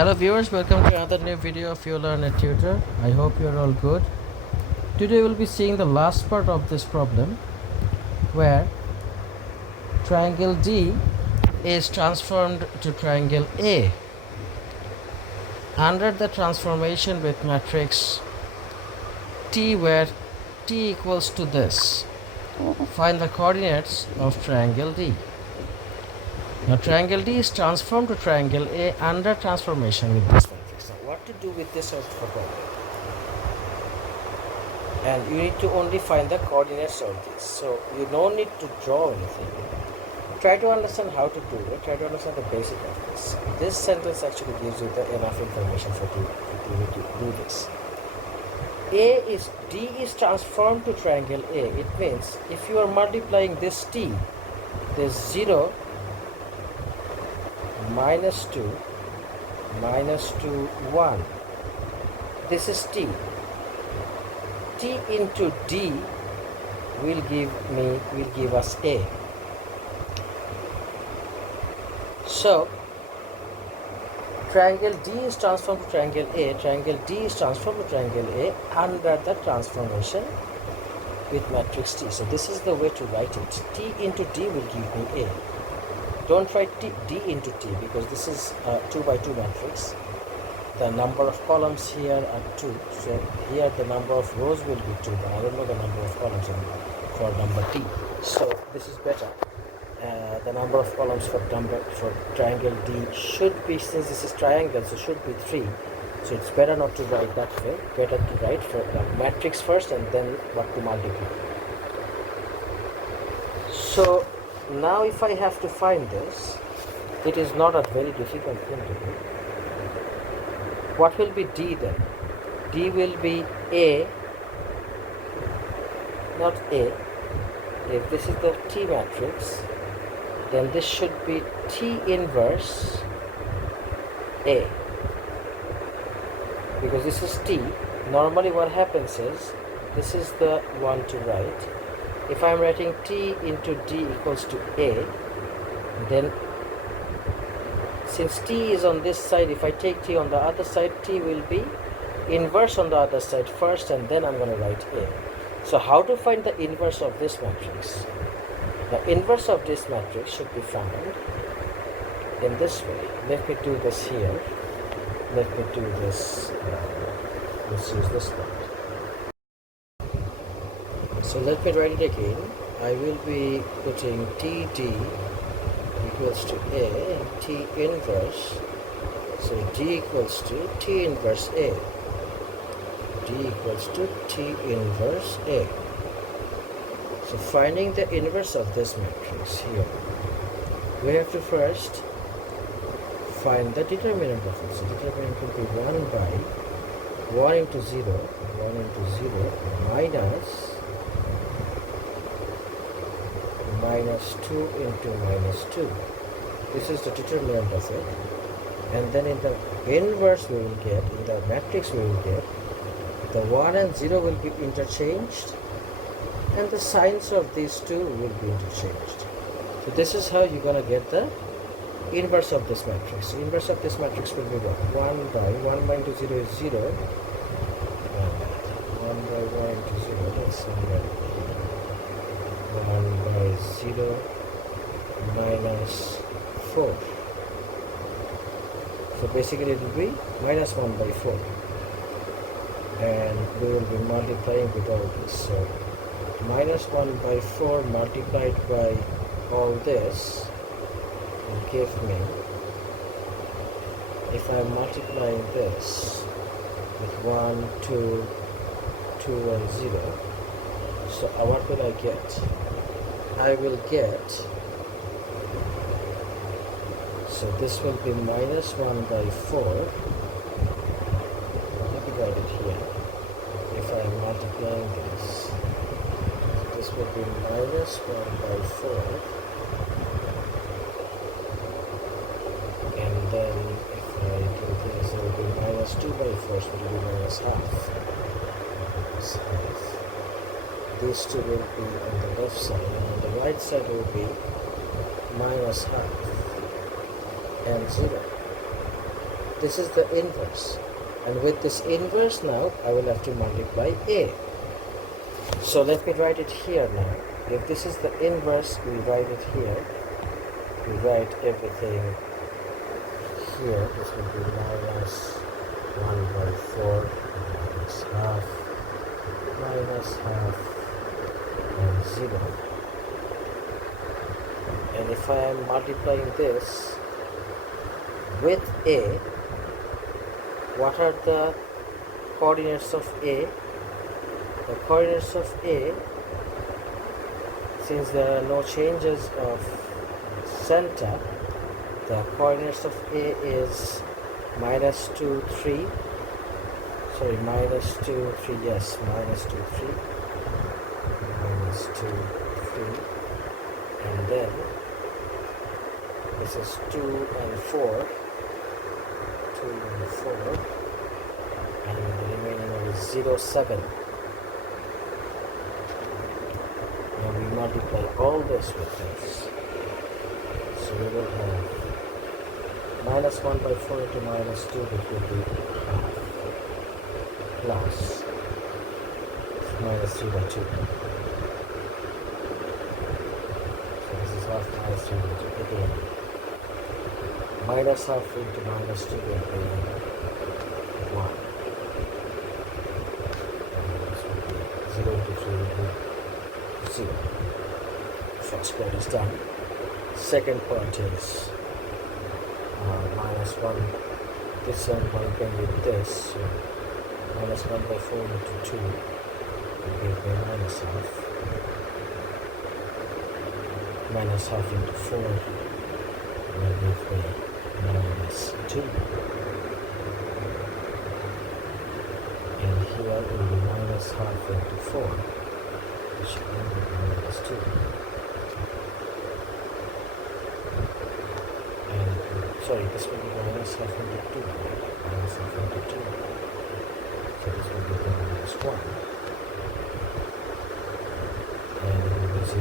Hello viewers, welcome to another new video of Your Learn a Tutor. I hope you're all good. Today we'll be seeing the last part of this problem where triangle D is transformed to triangle A. Under the transformation with matrix T where T equals to this, find the coordinates of triangle D. Now triangle D is transformed to triangle A under transformation with this matrix. Now what to do with this sort of a problem? And you need to only find the coordinates of this. So you don't need to draw anything. Try to understand how to do it. Try to understand the basic of this. This sentence actually gives you the enough information for you to do this. D is transformed to triangle A. It means if you are multiplying this T, there's 0, minus 2, 1. This is T. T into D will give us A. So triangle D is transformed to triangle A. Triangle D is transformed to triangle A under the transformation with matrix T. So this is the way to write it. T into D will give me A. Don't write D into T because this is a 2 by 2 matrix. The number of columns here are 2. So here the number of rows will be 2, but I don't know the number of columns for number T. So this is better. The number of columns for triangle D should be, since this is triangle, so should be 3. So it's better not to write that way. Better to write for the matrix first and then what to multiply. So now if I have to find this, it is not a very difficult thing to do. What will be D then? D will be A, not A. If this is the T matrix, then this should be T inverse A. Because this is T. Normally what happens is, this is the one to write. If I am writing T into D equals to A, then since T is on this side, if I take T on the other side, T will be inverse on the other side first and then I'm going to write A. So how to find the inverse of this matrix? The inverse of this matrix should be found in this way. Let me do this here. Let me do this. Let's use this one. So let me write it again. I will be putting TD equals to A and T inverse. So D equals to T inverse A. D equals to T inverse A. So finding the inverse of this matrix here, we have to first find the determinant of it. So determinant will be 1 by 1 into 0, 1 into 0 minus 2 into minus 2. This is the determinant of it. And then in the inverse we will get, in the matrix we will get, the 1 and 0 will be interchanged and the signs of these two will be interchanged. So this is how you're going to get the inverse of this matrix. The inverse of this matrix will be what? 1 by 1 by into 0 is 0. 1 by 1 into 0, that's 1 by 0 minus 4. So basically it will be minus 1 by 4. And we will be multiplying with all this. So minus 1 by 4 multiplied by all this will give me, if I am multiplying this with 1, 2, 2 and 0, so what will I get? I will get, so this will be minus 1 by 4, divided here. If I am multiplying this, this will be minus 1 by 4, and then if I do this, it will be minus 2 by 4, so it will be minus half. Minus half. These two will be on the left side, and on the right side will be minus half and 0. This is the inverse. And with this inverse now, I will have to multiply A. So let me write it here now. If this is the inverse, we write it here. We write everything here. This will be minus 1 by 4 minus half and 0. And if I am multiplying this with A, what are the coordinates of A? The coordinates of A, since there are no changes of center, the coordinates of A is minus 2, 3. Sorry, minus 2, 3, yes, minus 2, 3. Minus 2, 3. And then this is 2 and 4. 2 and 4. And the remaining one is 0, 7. Now we multiply all this with this. So we will have minus 1 by 4 into minus 2, that will be half, plus minus 3 by 2. So this is half minus 3 by 2 again. Minus half into minus 2 will be 1. And this will be 0 into 3 will be 0. First part is done. Second part is minus 1. This one multiplying with this. So minus 1 by 4 into 2 will give me minus half. Minus half into 4 will give me minus 2. And here will be minus half into 4, which will give me minus 2. And sorry, this will be minus half into 2. Minus half into 2. So this will be minus 1. And it will be 0.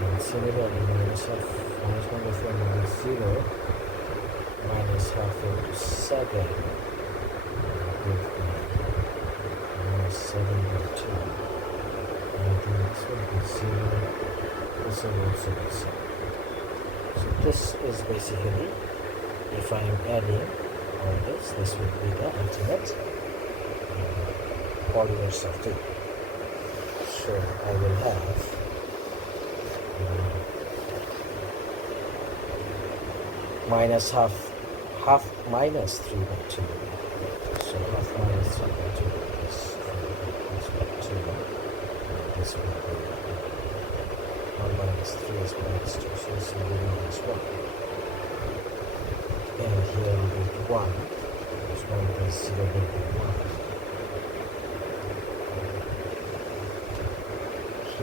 And similarly, minus 1 by 4 minus 0, minus half into 7 will give me minus 7 by 2. And then this will be 0. This will also be 0. So this is basically, if I am adding all this, this will be the ultimate coordinates of t. So I will have minus half minus 3 by 2. So half minus 3 by 2 is 3 by 2. And this will be 1 minus 3 is minus 2. So this will be minus 1. And here will be 1. Because 1 plus 0 will be 1.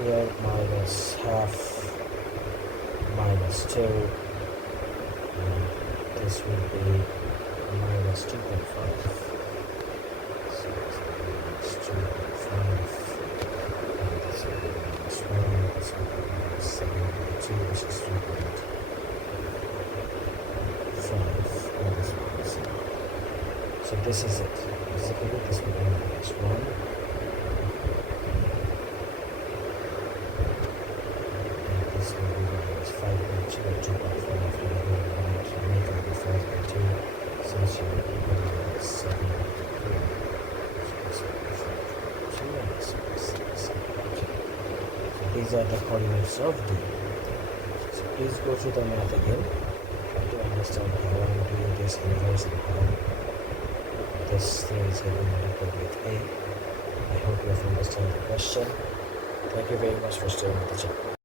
Here minus half minus 2. This will be minus 2.5. So this will be minus 2.5. And this will be minus 1. This will be minus 7.2, which is 3.5. And this will be 0. So this is it. Basically, this will be minus 1. And this will be minus 5.2 or 2.5. Since you are equal to 7 so these are the coordinates of D. So please go through the math again to understand how I am doing this inverse and how this thing is getting multiplied with A. I hope you have understood the question. Thank you very much for staying with the channel.